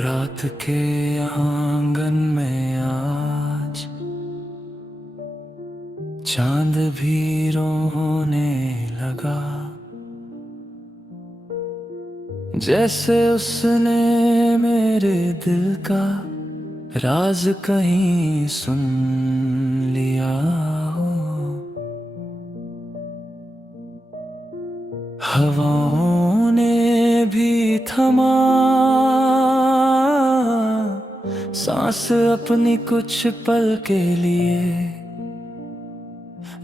रात के आंगन में आज चांद भी रोने लगा, जैसे उसने मेरे दिल का राज कहीं सुन लिया हो। हवाओं ने भी थमा सांस अपनी कुछ पल के लिए,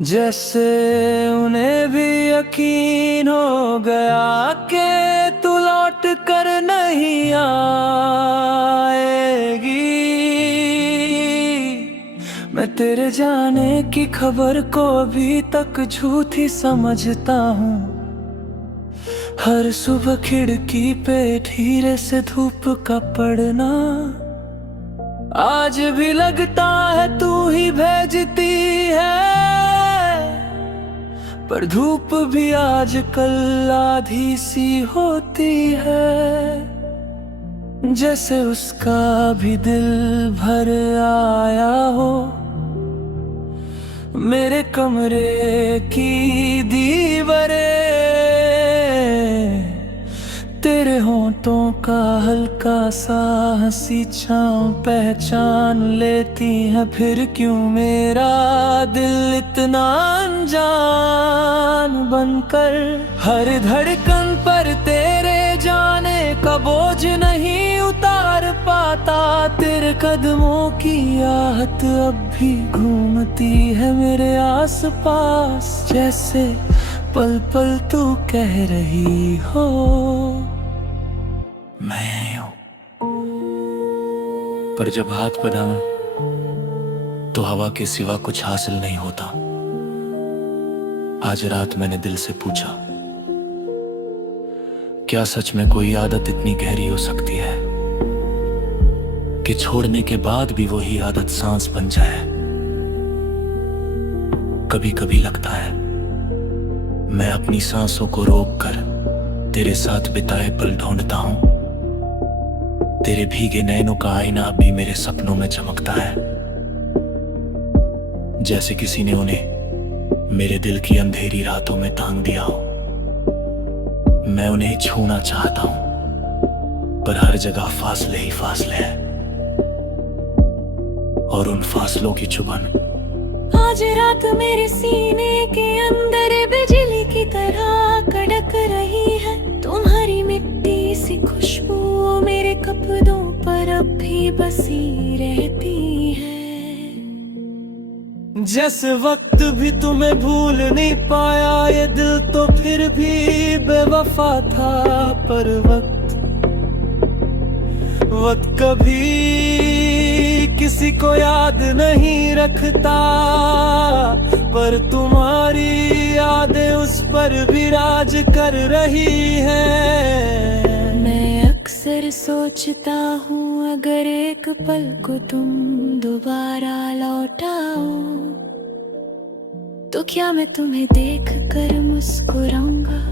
जैसे उन्हें भी यकीन हो गया कि तू लौट कर नहीं आएगी। मैं तेरे जाने की खबर को अभी तक झूठी समझता हूँ। हर सुबह खिड़की पे धीरे से धूप का पड़ना आज भी लगता है तू ही भेजती है, पर धूप भी आजकल आधी सी होती है, जैसे उसका भी दिल भर आया हो। मेरे कमरे की दीवारें तेरे होंठों का हल्का सा हंसी छाँव पहचान लेती है। फिर क्यों मेरा दिल इतना अनजान बनकर हर धड़कन पर तेरे जाने का बोझ नहीं उतार पाता। तेरे कदमों की आहट अब भी घूमती है मेरे आसपास, जैसे पल पल तू कह रही हो मैं हूं। पर जब हाथ बढ़ाऊं तो हवा के सिवा कुछ हासिल नहीं होता। आज रात मैंने दिल से पूछा, क्या सच में कोई आदत इतनी गहरी हो सकती है कि छोड़ने के बाद भी वही आदत सांस बन जाए। कभी कभी लगता है मैं अपनी सांसों को रोककर तेरे साथ बिताए पल ढूंढता हूं। तेरे भीगे नैनों का आईना भी मेरे सपनों में चमकता है, जैसे किसी ने उन्हें मेरे दिल की अंधेरी रातों में टांग दिया हो। मैं उन्हें छूना चाहता हूं, पर हर जगह फासले ही फासले हैं, और उन फासलों की चुभन आज रात मेरे सीने के अंदर बिजली की तरह कड़क रही है। तुम्हारी मिट्टी सी खुशबू मेरे कपड़ों पर अब भी बसी रहती है। जैसे वक्त भी तुम्हें भूल नहीं पाया ये दिल तो फिर भी बेवफा था। पर वक्त कभी किसी को याद नहीं रखता, पर तुम्हारी यादें उस पर भी राज कर रही हैं। मैं अक्सर सोचता हूँ अगर एक पल को तुम दोबारा लौटाओ तो क्या मैं तुम्हें देख कर मुस्कुराऊंगा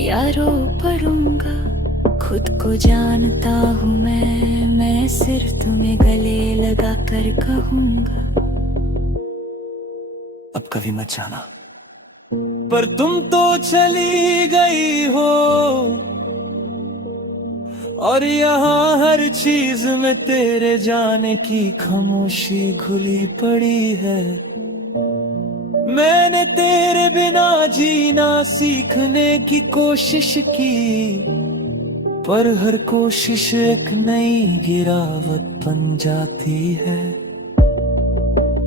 या रो पड़ूंगा। खुद को जानता हूँ मैं सिर्फ तुम्हें गले लगा कर कहूँगा, अब कभी मत जाना। पर तुम तो चली गई हो, और यहाँ हर चीज में तेरे जाने की खामोशी घुली पड़ी है। मैंने तेरे बिना जीना सीखने की कोशिश की, पर हर कोशिश एक नई गिरावट बन जाती है।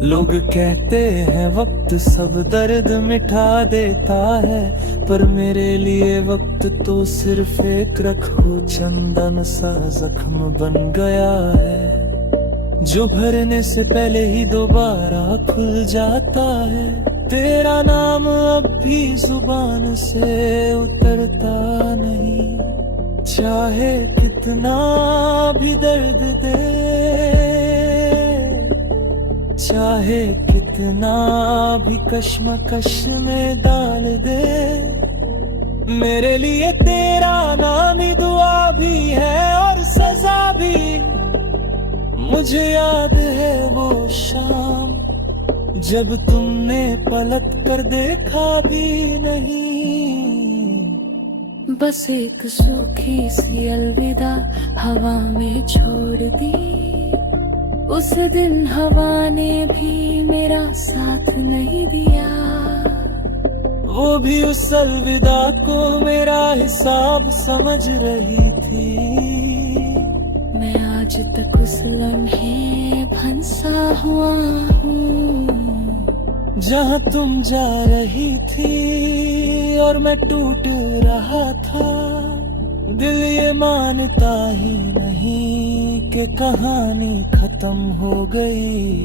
लोग कहते हैं वक्त सब दर्द मिटा देता है, पर मेरे लिए वक्त तो सिर्फ एक रखो चंदन सा जख्म बन गया है, जो भरने से पहले ही दोबारा खुल जाता है। तेरा नाम अब भी जुबान से उतरता नहीं, चाहे कितना भी दर्द दे, चाहे कितना भी कश्मकश में डाल दे। मेरे लिए तेरा नाम ही दुआ भी है और सजा भी। मुझे याद है वो शाम जब तुमने पलट कर देखा भी नहीं। बस एक सूखी सी अलविदा हवा में छोड़ दी। उस दिन हवा ने भी मेरा साथ नहीं दिया। वो भी उस अलविदा को मेरा हिसाब समझ रही थी। मैं आज तक उस लम्हे फंसा हुआ हूँ जहाँ तुम जा रही थी और मैं टूट रहा था। दिल ये मानता ही नहीं कि कहानी खत्म हो गई।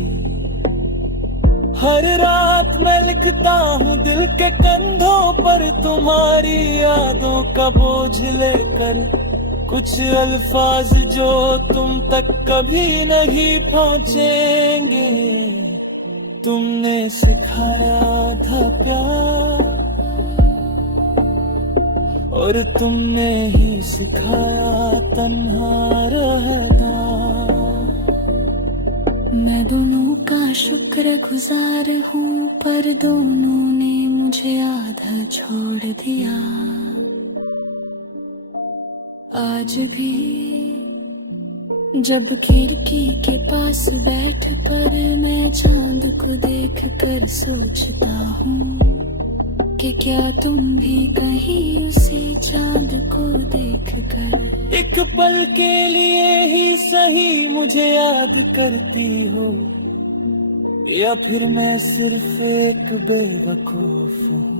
हर रात मैं लिखता हूँ दिल के कंधों पर तुम्हारी यादों का बोझ लेकर, कुछ अल्फाज जो तुम तक कभी नहीं पहुँचेंगे। तुमने सिखाया था प्यार और तुमने ही सिखाया तन्हा रहना। मैं दोनों का शुक्रगुजार हूँ, पर दोनों ने मुझे आधा छोड़ दिया। आज भी जब खिड़की के पास बैठ कर मैं चांद को देख कर सोचता हूँ कि क्या तुम भी कहीं उसी चांद को देख कर एक पल के लिए ही सही मुझे याद करती हो, या फिर मैं सिर्फ एक बेवकूफ हूँ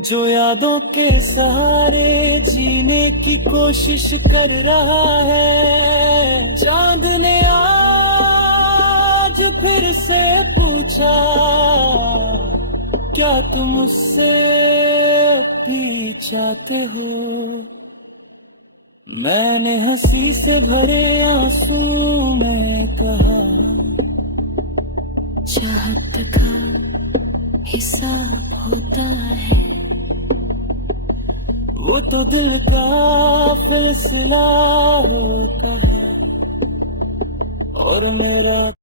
जो यादों के सहारे जीने की कोशिश कर रहा है। चांद ने आज फिर से पूछा, क्या तुम मुझसे भी चाहते हो? मैंने हंसी से भरे आंसू में कहा, चाहत का हिसाब होता है। वो तो दिल का फैसला होता है और मेरा